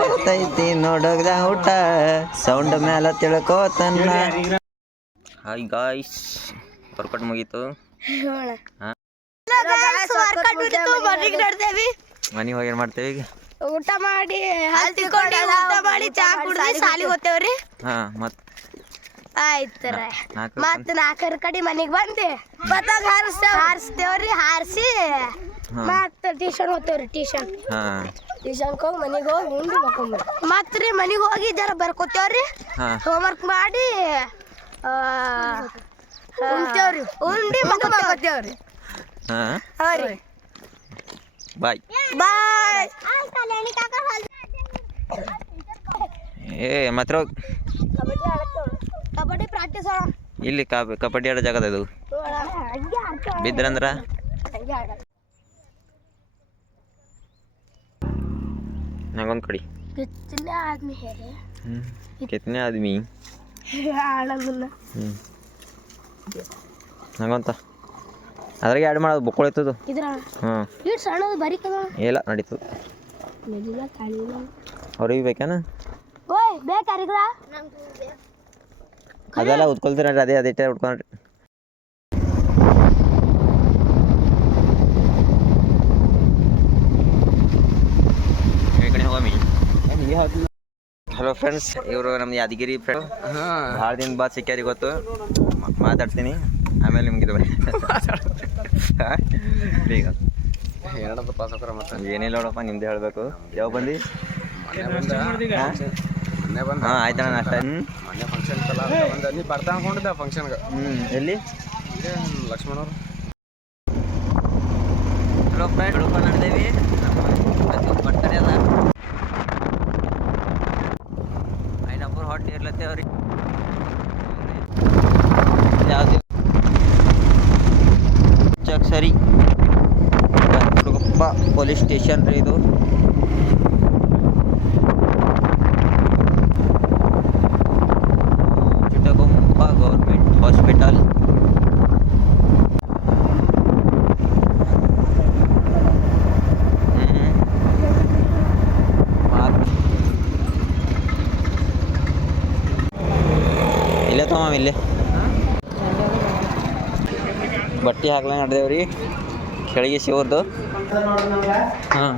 ಬರ್ತೈತಿ ನೋಡೋದ ಊಟ ಸೌಂಡ್ ಮ್ಯಾಲ ತಿಳ್ಕೋತನ್ನ. ಹಾಯ್ ಗಾಯ್ಸ್, ವರ್ಕೌಟ್ ಮುಗೀತು. ಮನೆಗೆ ಹೋಗಿ ಏನು ಮಾಡ್ತೇವೆ ಈಗ? ಊಟ ಮಾಡಿ ಊಟ ಮಾಡಿ ಚಾ ಕುಡ್ದು ಸಾಲಿಗೆ ಹೋಗ್ತೇವ್ರಿ. ಆಯ್ತರ ಮತ್ 4 ಕಡೆ ಮನೆಗೆ ಬಂದು ಪತಂಗ ಹಾರಿಸ್ತೇವ್ರಿ. ಹಾರಿಸಿ ಮತ್ ಟ್ಯೂಷನ್ ಹೋಗ್ತೇವ್ರಿ. ಟ್ಯೂಷನ್ ಹೋಗಿ ಮನೆಗೆ ಹೋಗಿ ಉಂಡು ಮಕ್ಕೊಂಬರ್ರಿ. ಮತ್ ರೀ ಮನೆಗೆ ಹೋಗಿ ಜರ ಬರ್ಕೋತೇವ್ರಿ. ಹೋಮ್ವರ್ಕ್ ಮಾಡಿ ಉಂಡಿ ಮಕ್ಕೋತೇವ್ರಿ. ಬಾಯ್ ಬಾಯ್. ಮಾತ್ರ ಕಬಡ್ಡಿ ಪ್ರಾಕ್ಟೀಸ್ ಇಲ್ಲಿ ಕಬಡ್ಡಿ ಆಡೋ ಜಾಗದ ಇದು ಬಿದ್ರಂದ್ರ ನಂಗೊಂದು ಕಡಿ. कितने आदमी ನಂಗೊಂತ ಅದ್ರಾಗೆ ಆ್ಯಡ್ ಮಾಡೋದು ಬುಕ್ಕೊಳೈತದು. ಇಲ್ಲ ನಡೀತದೆ. ಅವ್ರಿಗೆ ಬೇಕೇನ? ಅದೆಲ್ಲ ಉದ್ಕೊಳ್ತೀರ ಅದೇ ಇಟ್ಟೆ ಉಟ್ಕೊಂಡ್ರಿ. ಈ ಕಡೆ ಹೋಗಿ. ಹಲೋ ಫ್ರೆಂಡ್ಸ್, ಇವರು ನಮ್ದು ಯಾದಗಿರಿ ಫ್ರೆಂಡ್. ಭಾಳ ದಿನ ಬಾದ್ ಸಿಕ್ಕ್ಯಾರಿ, ಗೊತ್ತು. ಮಾತಾಡ್ತೀನಿ ಆಮೇಲೆ ನಿಮ್ಗೆ ಈಗ ಏನಿಲ್ಲ ನೋಡಪ್ಪ, ನಿಮ್ದು ಹೇಳಬೇಕು. ಯಾವ ಬಂದು? ಹಾಂ ಆಯ್ತಣ್ಣ, ನಾಷ್ಟ. ಮೊನ್ನೆ ಫಂಕ್ಷನ್ ನೀ ಬರ್ತಾ ಅನ್ಕೊಂಡಿದ್ದೆ ಫಂಕ್ಷನ್ಗೆ. ಎಲ್ಲಿ? ಲಕ್ಷ್ಮಣ ಅವರು. ಹಲೋ ಫ್ರೆಂಡ್, ಹುಡುಕ ನಡೆದೇವಿ. ಬರ್ತಡೇ ಅದ. ಐನಪುರ ಹೊಟ್ಟೆ ಇರ್ಲತ್ತೇವ್ರಿ. ಯಾವ್ದು ಸರಿ ಹುಡುಗಪ್ಪ ಪೊಲೀಸ್ ಸ್ಟೇಷನ್ ರೀ ಇದು. ಚಿಟಗುಂಪ ಗೌರ್ಮೆಂಟ್ ಹಾಸ್ಪಿಟಲ್. ಇಲ್ಲೇ ತಮ್ಮ ಇಲ್ಲೇ ಬಟ್ಟೆ ಹಾಕ್ಲಂಗೆ ನಡೆದೇವ್ರಿ. ಕೆಳಗೆ ಶಿವರ್ದು. ಹಾಂ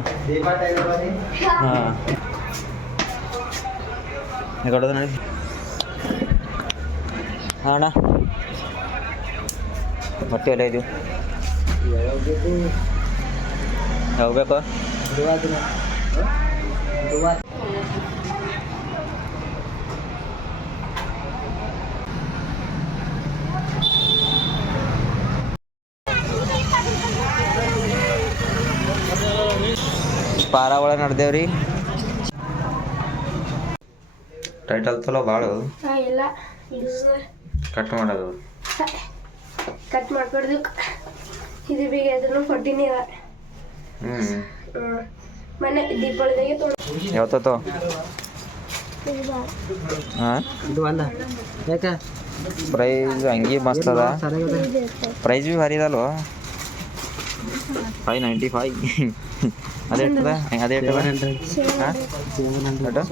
ಕೊಡೋದು ನೋಡಿ. ಹಾಂ ಅಣ್ಣ, ಬಟ್ಟೆ ಎಲ್ಲ ಇದೀವಿ. ಹೋಗ್ಬೇಕು. ಪಾರ ಒಳಗೆ ನಡೆದೇವ್ರಿ. ಟೈಟಲ್ ಚಲೋ ಭಾಳ. ಕಟ್ ಮಾಡೋದು ಕಟ್ ಮಾಡ್ಕೊಡ್ದು. ಇದು ಬೀಗ ಅದ್ರೂ ಕೊಟ್ಟಿನಿ. ಮನೆ ದೀಪಾವಳಿದಾಗೆ ಯಾವತ್ತೋ. ಹಾಂ, ಯಾಕೆ ಪ್ರೈಸ್ ಹಂಗೆ ಮಸ್ತ್ ಅದ. ಪ್ರೈಸ್ ಭೀ ಭಾರಿ ಇದಲ್ವ? 595. ಅದೇ ಇರ್ತದ? ಅದೇ ಇರ್ತದ? ಹಾಂ 700.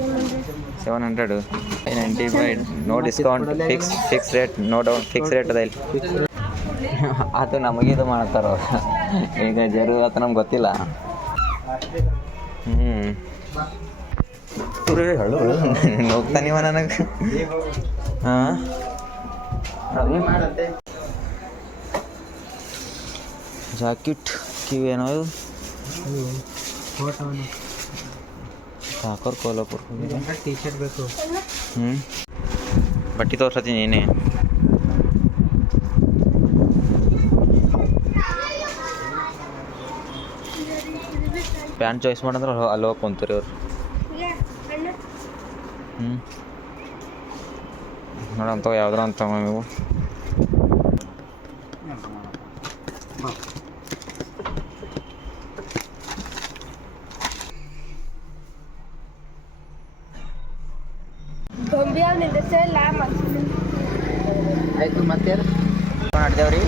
595. No discount. Fix rate, no down. Fix rate ಅದ ಇಲ್ಲಿ. ಅದು ನಮಗಿದು ಮಾಡ್ತಾರ ಈಗ ಜರು ಆತ ನಮ್ಗೆ ಗೊತ್ತಿಲ್ಲ. ಹೇಳು ಹೋಗ್ತಾನಿವ ನನಗೆ. ಹಾಂ, ಜಾಕೆಟ್ ಕಿವೇನೋ ಇದು. ಸಾಕರ್ ಕೋಲ್ಹಾಪುರ ಟೀ ಶರ್ಟ್ ಬೇಕು. ಬಟ್ಟೆ ತೋರ್ಸತ್ತೀನಿ ಏನೇ. ಪ್ಯಾಂಟ್ ಚಾಯ್ಸ್ ಮಾಡಂದ್ರೆ ಅಲ್ಲಿ ಹೋಗಿ ಕುಂತೀರಿ ಅವ್ರು. ನೋಡಂತ ಯಾವ್ದಾರ ಅಂತ ನೀವು. ಆಯ್ತು, ಮತ್ತೆ ನಡೆದೇವ್ರಿ.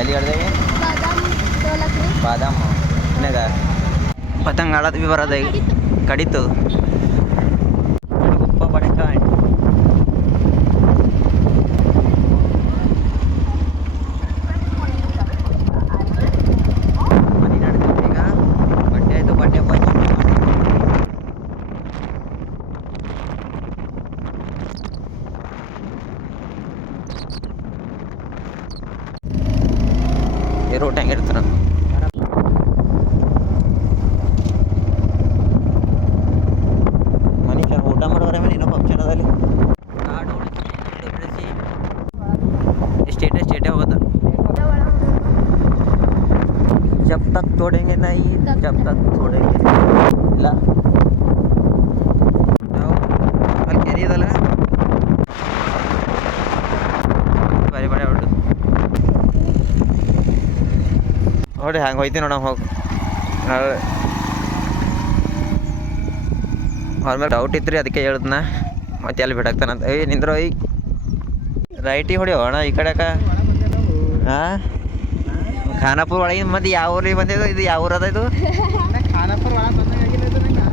ಎಲ್ಲಿ ಹೇಳ್ದೇವಿ? ಬಾದಾಮ್. ಇನ್ನೇದ ಪತಂಗ ಆಡೋದು ಭೀ ಬರೋದ ಈಗ. ಕಡಿತು ಕಡಿಗುಪ್ಪ ಬಡೆಕಾಯಿ ಮನೆ ನಡ್ತೀವಿ ಈಗ ಬಟ್ಟೆ ಆಯಿತು ಬಟ್ಟೆ ಬಜ್ಜಿ ಈ ರೋಟ್ ಹೆಂಗಿರ್ತಾರ ಮನುಷ್ಯ ಊಟ ಮಾಡೋರೆ ಮೇಲೆ ಇನ್ನೂ ಫಂಕ್ಷನ್ ಅದಲ್ಲಿ ಸ್ಟೇಟೇ ಹೋಗೋದು ಜಬ್ ತಕ್ ತೋಡೆಂಗೆ ನೈ ಜಬ್ ತಕ್ ತೋಡೆಂಗೆ ಇಲ್ಲ ನಾವು ಅಲ್ಲಿ ಕೆರೆ ಇದಲ್ಲ ಬರೀ ಬರೀ ಹೊರಟು ನೋಡಿ ಹಂಗೆ ಹೋಯ್ತೀನಿ ನೋಡ ಹೋಗಿ ಅವ್ರ ಮೇಲೆ ಡೌಟ್ ಇತ್ತು ರೀ ಅದಕ್ಕೆ ಹೇಳ್ದನ ಮತ್ತೆ ಎಲ್ಲಿ ಬಿಡಾಕ್ತಾನಂತ ನಿಂದ್ರು ರೈಟಿಗೆ ಹೊಡಿ ಅಣ್ಣ ಈ ಕಡೆಕ ಹಾಂ ಖಾನಾಪುರ ಒಳಗಿನ ಮತ್ತೆ ಯಾವ ಊರಿಗೆ ಬಂದಿದ್ದು ಇದು ಯಾವ ಊರು ಅದ ಇದು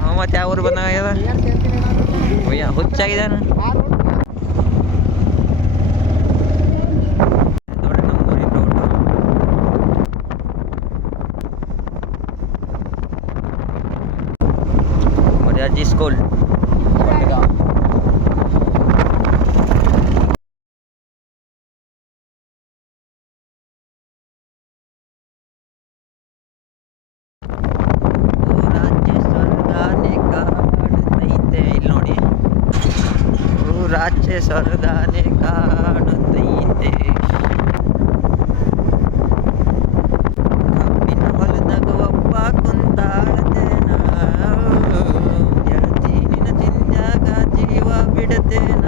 ಹಾಂ ಮತ್ತೆ ಯಾವ ಊರು ಬಂದಾಗ್ಯದ ಹುಚ್ಚಾಗಿದೆ ನೋಡ್ರಿ ನಮ್ಮ ಊರಿನ ರೋಡ್ ಮೊರಾರ್ಜಿ ಸ್ಕೂಲ್ ರಾಜ್ಯ ಸ್ವರ್ಗಾನೆ ಕಾಣುತ್ತೈತೆ ಕಬ್ಬಿನ ಹೊಲದಾಗ ಒಬ್ಬ ಕುಂತಾಳತೇನ ಗೆಳತಿನ ತಿಂದ್ಯಾಗ ಜೀವ ಬಿಡತೇನ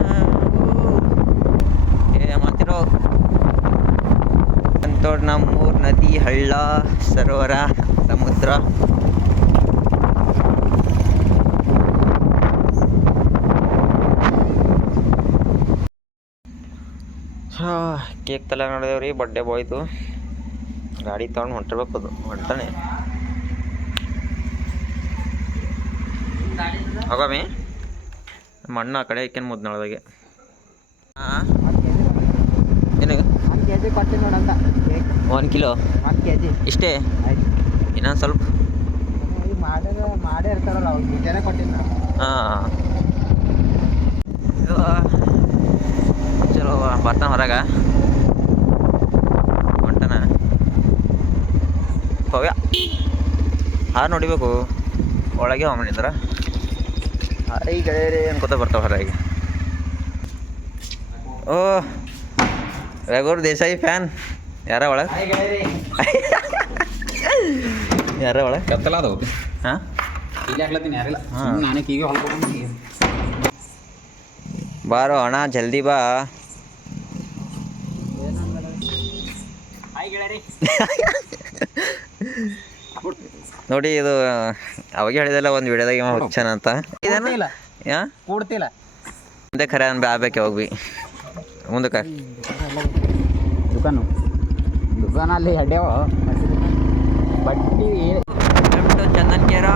ಮಾತಿರೋ ಅಂತೋಡ್ ನಮ್ಮೂರ್ ನದಿ ಹಳ್ಳ ಸರೋವರ ಸಮುದ್ರ ಕೇಕ್ ತಲೆ ನೋಡಿದೇವ್ರಿ ಬರ್ಡೇ ಬಾಯ್ದು ಗಾಡಿ ತಗೊಂಡು ಹೊಂಟಿರ್ಬೇಕು ಅದು ಹೊಂಟಾನೆ ಹೋಗಮಿ ಮಣ್ಣು ಆ ಕಡೆ ಐಕೇನು ಮುದ್ನಾಳದಾಗೆ ಹಾಂ ಏನು 1 kg ಕೊಡ್ತೀನಿ ನೋಡಂತ 1 ಕಿಲೋ 1 kg ಇಷ್ಟೇ ಇನ್ನೊಂದು ಸ್ವಲ್ಪ ಮಾಡೇ ಇರ್ತಾರಲ್ಲ ಅವ್ರು ನಿಜನೇ ಕೊಟ್ಟಿನಿ ಹಾಂ ಇದು ಚಲೋ ಬರ್ತಾನೆ ಹೊರಗೆ ಹೊಂಟಾನ ಪವ್ಯ ಹಾರು ನೋಡಿಬೇಕು ಒಳಗೆ ಹೋಗ್ಬಿಟ್ಟಿದ್ರ ಹಾರಿ ಗೆಳೆಯರಿ ಅನ್ಕೋತ ಬರ್ತಾವೆ ಹೊರಗೆ ಓ ರಘುರ್ ದೇಸಾಯಿ ಫ್ಯಾನ್ ಯಾರ ಒಳಗೆ ಯಾರ ಒಳಗೆ ಕತ್ತಲ ಅದು ಹಾಂ ಈಗ ಹಾಕ್ಲತ್ತೀನಿ ಯಾರಿಲ್ಲ ಹಾಂ ನಾನೇ ಈಗ ಹೊಲ್ಕೊಂಡು ಬಾರೋ ಅಣ್ಣ ಜಲ್ದಿ ಬಾ ನೋಡಿ ಇದು ಅವಾಗ ಹೇಳಿದಲ್ಲ ಒಂದು ವಿಡಿಯೋದಾಗ ಇವ ಹುಚ್ಚನ ಅಂತ ಇದೇನ ಹಾಂ ಕೂಡ್ತಿಲ್ಲ ಮುಂದೆ ಖರೆ ಅನ್ಬಿ ಆಗ್ಬೇಕು ಯಾವಾಗ ಭೀ ಮುಂದಕ್ಕೆ ದುಕಾನ ಅಲ್ಲಿ ಅಡ್ಯಾವ ಬಟ್ಟಿ ಚಂದನ್ ಕೇರ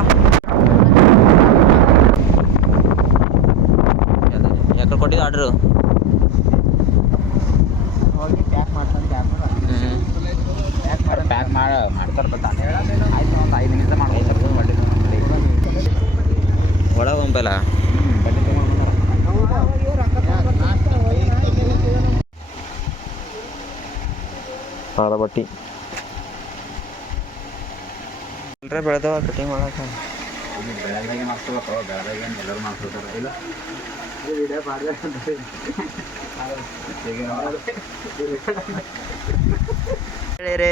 ಯಾಕೆ ಕೊಟ್ಟಿದ್ದು ಆರ್ಡ್ರು ಹೋಗಿ ಪ್ಯಾಕ್ ಮಾಡ್ತಾನೆ ಪ್ಯಾಕ್ ಮಾಡ್ತಾರೆ ಬಟ್ ಆಯ್ತು ಒಂದು 5 ನಿಮಿಷ ಮಾಡ್ಬೋದು ಒಳಗೆ ಒಂಬಲ್ಲ ಹಾರ ಬಟ್ಟಿ ಎಲ್ಲರ ಬೆಳೆದವ ಕಟಿಂಗ್ ಮಾಡಕ್ಕೆ ಬೆಳಗ್ಗೆ ಮಾಡ್ಸ್ಕೋಬೇಕು ಬೆಳಗ್ಗೆ ಎಲ್ಲರೂ ಮಾಡ್ಸ್ಕೊತಾರಿಲ್ಲ ಹೇಳಿರಿ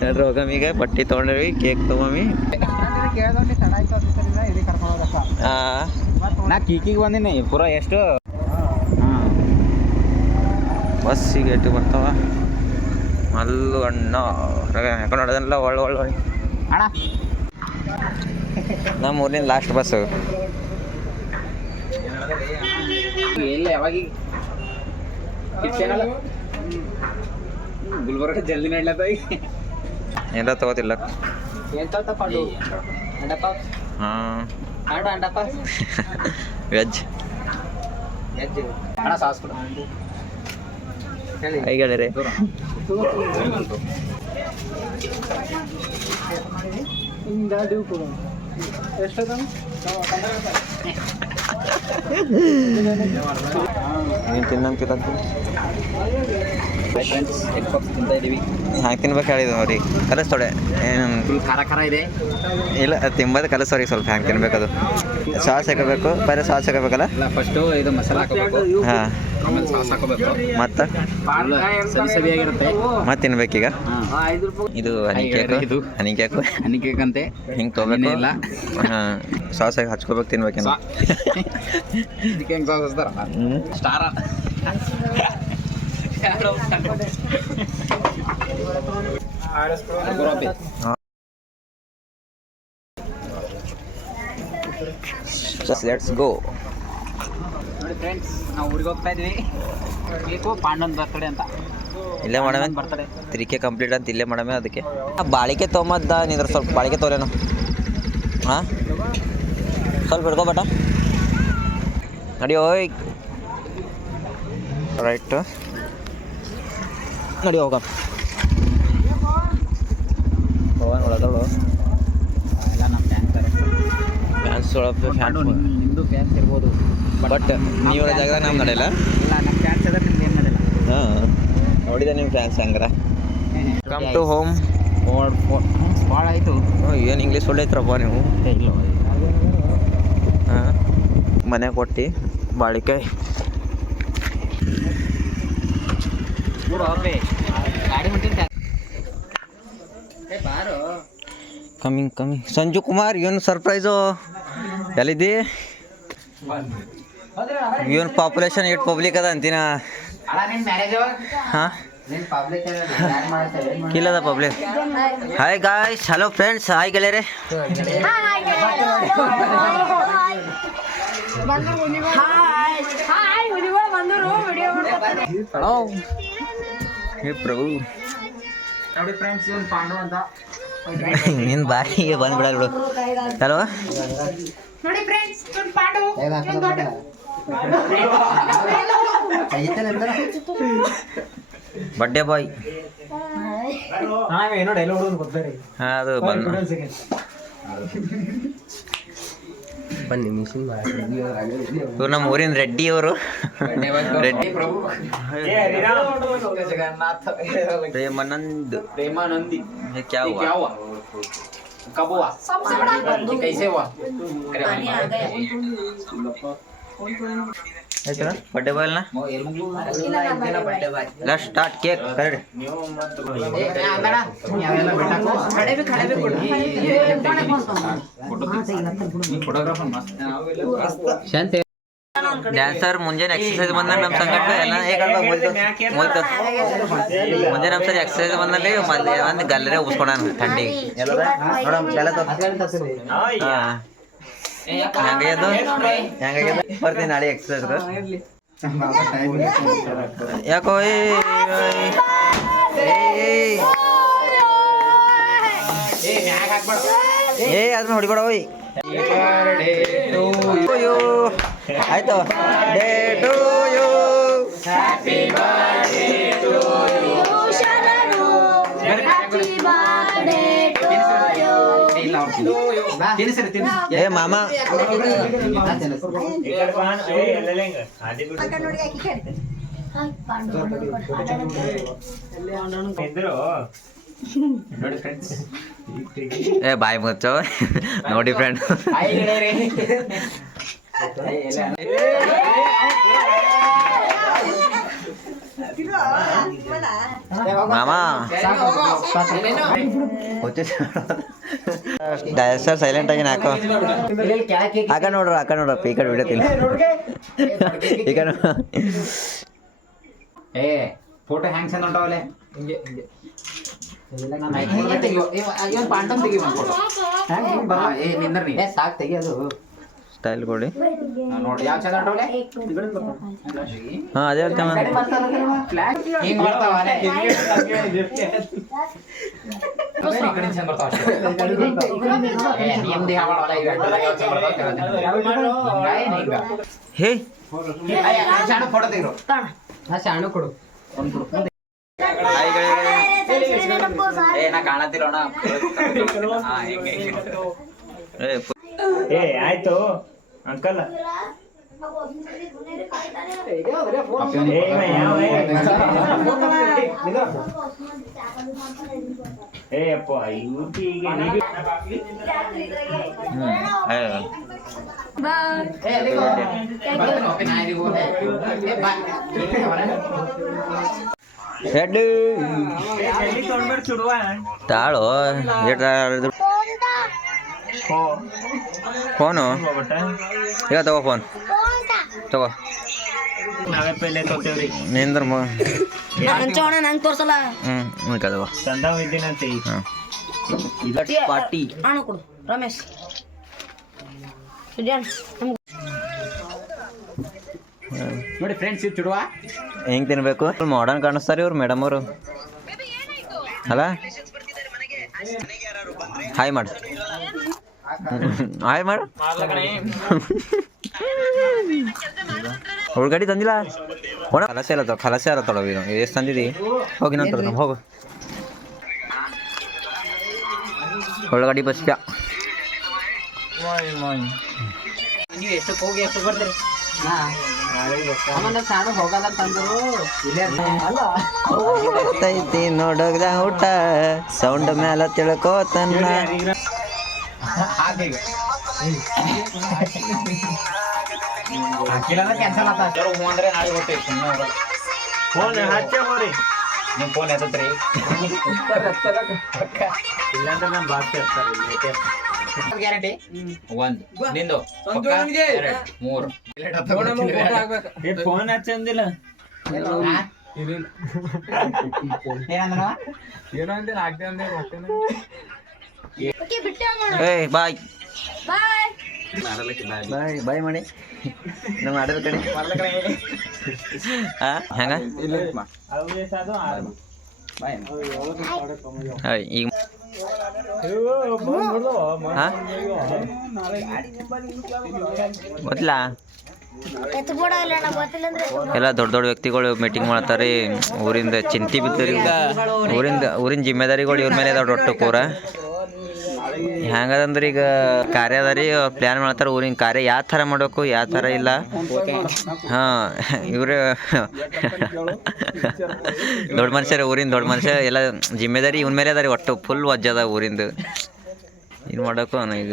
ಎಲ್ಲರೂ ಹೋಗಮೀಗ ಬಟ್ಟೆ ತೊಗೊಂಡ್ರಿ ಕೇಕ್ ತೊಗೊಮ್ಮಿ ನಾ ಕೀಕಿಗೆ ಬಂದೀನಿ ಪೂರ ಎಷ್ಟು ಬಸ್ಸಿಗೆ ಎಟ್ಟು ಬರ್ತಾವ ಮಲ್ಲು ಅಣ್ಣ ಹೊರಗೆ ಹಾಕೊಂಡು ಹೊಡೆದಲ್ಲ ಒಳ್ಳೆ ಅಣ್ಣ ನಮ್ಮ ಊರಿನ ಲಾಸ್ಟ್ ಬಸ್ಸು ಎಲ್ಲ ಯಾವಾಗ ಗುಲ್ಬರ್ಗ ಜಲ್ದಿ ನಡ್ಲತ್ತ ಏನಾರ ತಗೋತಿಲ್ಲ ಎಂತ ಹಾಂ ವೆಜ್ ಐಗಳಿರಿ ನೀನು ತಿನ್ನಂತಿಲ್ಲ ಹಾಗೆ ತಿನ್ಬೇಕು ಹೇಳಿದ್ರು ಅವ್ರಿಗೆ ಕಲಿಸ್ತೋಡೆ ಏನು ಖಾರ ಖಾರ ಇದೆ ಇಲ್ಲ ಅದು ತಿಂಬದು ಕಲಿಸೋರಿಗೆ ಸ್ವಲ್ಪ ಹ್ಯಾಂಗೆ ತಿನ್ಬೇಕದು ಸಾಸ್ ಹಾಕಬೇಕು ಪೈಲೆ ಸಾಸ್ ಹಾಕಬೇಕಲ್ಲ ಫಸ್ಟು ಇದು ಮಸಾಲ ಹಾಕೋಬೇಕು ಹಾಂ ಆಮೇಲೆ ಸಾಸ್ ಹಾಕೋಬೇಕು ಮತ್ತು ಸವಿಯಾಗಿರುತ್ತೆ ಮತ್ತೆ ತಿನ್ಬೇಕೀಗ ಇದು ಹನಿ ಕೇಕು ಇದು ಹನಿ ಕೇಕು ಹನಿ ಕೇಕ್ ಅಂತೆ ಹಿಂಗೆ ತೊಗೋಬೇಕು ಇಲ್ಲ ಹಾಂ ಸಾಸ್ ಹಾಕಿ ಹಚ್ಕೋಬೇಕು ತಿನ್ಬೇಕೇನು ಇದಕ್ಕೆ ಹೆಂಗೆ ಸಾಸ್ ಹಚ್ತಾರ ಸ್ಟಾರ ಲೆಟ್ಸ್ ಗೋ ನೋಡಿ ಫ್ರೆಂಡ್ಸ್ ನಾವು ಊರಿಗೆ ಹೋಗ್ತಾ ಇದೀವಿ ಕೇಕು ಪಾಂಡವನ್ ಬರ್ತಡೆ ಅಂತ ಇಲ್ಲೇ ಮಾಡಮೆ ಬರ್ತಡೆ 3K ಕಂಪ್ಲೀಟ್ ಅಂತ ಇಲ್ಲೇ ಮಾಡಮೆ ಅದಕ್ಕೆ ಬಾಳಿಕೆ ತೊಗೊಂಬದ್ದ ನಿಂದ್ರ ಸ್ವಲ್ಪ ಬಾಳಿಕೆ ತೊಗೊಲೇನು ಹಾಂ ಸ್ವಲ್ಪ ಹಿಡ್ಕೊ ಬಟ ನಡಿ ಓಯ್ ರೈಟ್ ನಡಿ ಹೋಗ ಒಳದಳು ಎಲ್ಲ ನಮ್ಮ ಫ್ಯಾನ್ಸ್ ಒಳಗೆ ಫ್ಯಾನ್ ನಿಮ್ಮದು ಫ್ಯಾನ್ಸ್ ಇರ್ಬೋದು ಬಟ್ ನೀವು ಜಾಗದಾಗ ನಾವು ನಡೆಯಲ್ಲ ಇಲ್ಲ ನಮ್ಮ ಫ್ಯಾನ್ಸ್ ಅದ ನಿಮ್ದು ಏನು ಮಾಡಿಲ್ಲ ಹಾಂ ನೋಡಿದೆ ನಿಮ್ಮ ಫ್ಯಾನ್ಸ್ ಹಂಗಾರ ಕಮ್ ಟು ಹೋಮ್ ಭಾಳ ಆಯಿತು ಏನು ಇಂಗ್ಲೀಷ್ ಒಳ್ಳೈತ್ರಪ್ಪ ನೀವು ಇಲ್ಲ ಹಾಂ ಮನೆ ಕೊಟ್ಟು ಬಾಳಿಕಾಯಿ ಗಾಡಿ ಹೊಂಟಿದ್ದೆ ಬಾರು ಕಮಿಂಗ್ ಸಂಜು ಕುಮಾರ್ ಏನು ಸರ್ಪ್ರೈಸು ಎಲ್ಲಿದ್ದಿ ಇವನ್ ಪಾಪ್ಯುಲೇಷನ್ ಎಷ್ಟು ಪಬ್ಲಿಕ್ ಅದ ಅಂತೀನ ಅಲ್ಲ ನಿನ್ನ ಮ್ಯಾರೇಜ್ ಹಾಂ ನಿನ್ನ ಪಬ್ಲಿಕ್ ಮಾಡ್ತಾರೆ ಕಿಲ್ಲದ public hi guys hello friends hi ಗೆಳೆಯರೆ ಹಲೋ ಹೇ ಪ್ರಭು ನೋಡಿ ಫ್ರೆಂಡ್ಸ್ ಇವನ್ ಪಾಂಡು ಅಂತ ನಿನ್ನ ಬಾಯಿಗೆ ಬಂದ್ಬಿಡಲ್ಲ ಹಲೋ ನೋಡಿ ಫ್ರೆಂಡ್ಸ್ ಪಾಂಡು ಬರ್ಡೇ ಬಾಯ್ ಏನೋ ಡೈಲಾಗ್ ಗೊತ್ತಾರೆ ಹಾಂ ಅದು ಬಂದು ಬನ್ನಿ ಮಿಷಿನ್ ಇವ್ರು ನಮ್ಮ ಊರಿನ ರೆಡ್ಡಿ ಅವರು ರೆಡ್ಡಿ ಜಗನ್ನಾಥ ಪ್ರೇಮಾನಂದ್ ಪ್ರೇಮಾನಂದಿ है क्या हुआ क्या हुआ कब हुआ कैसे हुआ ಆಯ್ತಾ ಬರ್ಡೇ ಬಾಯ್ ಅಲ್ಲ let's start cake correct dancer ಮುಂಜಾನೆ ಎಕ್ಸರ್ಸೈಸ್ ಬಂದ ನಮ್ಮ ಸಂಗಟ ಎಲ್ಲ ಮುಂಜಾನೆ ನಮ್ಮ ಸರಿ ಎಕ್ಸರ್ಸೈಸ್ ಬಂದಲ್ಲಿ ಒಂದು ಗಲ್ಲರೆ ಉಸ್ಕೊಣ ಥಂಡಿಗೆ ಹೆಂಗಾಗ್ಯದ ಬರ್ತೀನಿ ನಾಳೆ ಎಕ್ಸರ್ಸೈಸ್ ಯಾಕೋ ಅದನ್ನ ಹೊಡಿಬೇಡ ಓಯ್ ಆಯ್ತು day to you happy birthday to you happy birthday to you ಏ ಮಾಮ ಏ ಬಾಯ್ ಮುಚ್ಚೋ ನೋಡಿ ಫ್ರೆಂಡ್ ಮಾಮ ಸರ್ ಸೈಲೆಂಟ್ ಆಗಿ ಹಾಕೋ ಆಕ ನೋಡ್ರ ಈ ಕಡೆ ಬಿಡತ್ತಿಲ್ಲ ಈ ಕಡೆ ಏ ಫೋಟೋ ಹ್ಯಾಂಗ್ ಚಂದ ಹೊಂಟಾವಲೆ ಹಿಂಗೆ ಹಿಂಗೆ ಪಾಂಡವ್ ತೆಗಿ ಒಂದು ಫೋಟೋ ಏ ನಿಂದ್ರ ನೀ ಸಾಕು ತೆಗಿ ಅದು ಸ್ಟೈಲ್ ಕೊಡಿ. ನೋಡಿ ಯಾವ ಚಂದ ಹೊಂಟವ್ಲೆ? ಹಾಂ ಅದೇ ಹೇಳ್ತೇವೆ. ಹಿಂಗ್ ಬರ್ತಾವ ಅಲೆ. ಈ ಕಡೆ ಚಂದ ಬರ್ತಾವ ಅಷ್ಟೇ. ನಿಮ್ದು ಯಾವ ಮಾಡಲ್ಲ ಈಗ ಯಾವ ಚಂದ ಬರ್ತಾವ ಹಿಂಗ. ಹೇ ಶಾಣು ಫೋಟೋ ತೆಗಿರು. ಶಾಣು ಕೊಡು. ಒಂದು ಕೊಡು. ನಾ ಕಾಣತಿರೋಣ. ಆಯ್ತು ಅಂಕಲ್. ಅಪ್ಪ ಹೆಡ್ ತಾಳು ಫೋನು ಈಗ ತಗೋ ಫೋನ್ ತಗೋ. ನಾವೇ ಪೈಲೆ ತೋತೇವ್ರಿ ನಿಂದ್ರ ನಂಗೆ ತೋರ್ಸಲ್ಲ. ತಗೋ ತಂದಾವ ಇದ್ದೀನಂತೆ. ಹಾಂ ಪಾರ್ಟಿ ಹಣ ಕೊಡು ರಮೇಶ್. ನೋಡಿ ಫ್ರೆಂಡ್ಸ್ ಇದು ಚುಡುವ ಹೆಂಗೆ ತಿನ್ಬೇಕು? ಮಾಡರ್ನ್ ಕಾಣಿಸ್ತಾರೆ ಇವ್ರು ಮೇಡಮ್ ಅವರು ಅಲ್ಲ. ಹಾಯ್ ಮಾಡು, ಹಾಯ್ ಮಾಡು. ಉಳ್ಗಡ್ಡಿ ತಂದಿಲ್ಲ ಒಣ ಕಲಸೆ ಇಲ್ಲ ಕಲಸೆ ಅಲ್ಲ ತೊಡೋ ಇದು ಎಷ್ಟು ತಂದಿದ್ದಿ? ಹೋಗಿ ನಾನು ತೊಡ ಹೋಗು. ಉಳ್ಳಾಗಡ್ಡಿ ಬಸ್ಪ್ಯಾ ನೀವು ಎಷ್ಟಕ್ಕೆ ಹೋಗಿ ಎಷ್ಟು ಬರ್ತೀರಿ? ಸಾಣು ಹೋಗಲ್ಲ ತಂದ್ರು ಐತಿ ನೋಡೋದ ಊಟ ಸೌಂಡ್ ಮ್ಯಾಲ ತಿಳ್ಕೋತನ್ನ. ಕ್ಯಾನ್ಸಲ್ ಆತ ಹೂ ಅಂದ್ರೆ ನಾಳೆ ಹೋಗ್ತೀವಿ. ಸುಮ್ಮನೆ ಫೋನ್ ಹಚ್ಚ ಹೋರಿ. ನಿಮ್ಮ ಫೋನ್ ಎತ್ತತ್ರಿ. ಇಲ್ಲಾಂದ್ರೆ ನಾನು ಬಾಕ್ಸ್ ಇರ್ತಾರೆ. ಗ್ಯಾರಂಟಿ ಒಂದು ನಿಂದು ಮೂರು ಫೋನ್ ಹಚ್ಚಂದಿಲ್ಲ. ಏಯ್ ಬಾಯ್ ಬಾಯ್ ಬಾಯ್ ಬಾಯ್ ಮಾಡಿ ನಮ್ಮ ಆಡದ ಕಡೆ ಹೆಂಗ ಈಗ ಗೊತ್ತಿಲ್ಲ. ಎಲ್ಲ ದೊಡ್ಡ ದೊಡ್ಡ ವ್ಯಕ್ತಿಗಳು ಮೀಟಿಂಗ್ ಮಾಡ್ತಾರೆ. ಊರಿಂದ ಚಿಂತೆ ಬಿದ್ದರಿ ಊರಿನ ಜಿಮ್ಮೆದಾರಿಗಳು ಇವ್ರ ಮೇಲೆ ಅದಾವ ಒಟ್ಟು ಕೂರ. ಹೆಂಗದಂದ್ರೆ ಈಗ ಕಾರ್ಯ ಅದ ರೀ, ಪ್ಲ್ಯಾನ್ ಮಾಡ್ತಾರೆ ಊರಿನ ಕಾರ್ಯ ಯಾವ ಥರ ಮಾಡಬೇಕು ಯಾವ ಥರ ಇಲ್ಲ. ಹಾಂ ಇವ್ರೆ ದೊಡ್ಡ ಮನುಷ್ಯರು, ಊರಿನ ದೊಡ್ಡ ಮನುಷ್ಯ ಎಲ್ಲ ಜಿಮ್ಮೆದಾರಿ ಇವ್ನ ಮೇಲೆ ಅದ ರೀ. ಒಟ್ಟು ಫುಲ್ ವಜ್ಜದ ಊರಿಂದು. ಏನು ಮಾಡೋಕು ಈಗ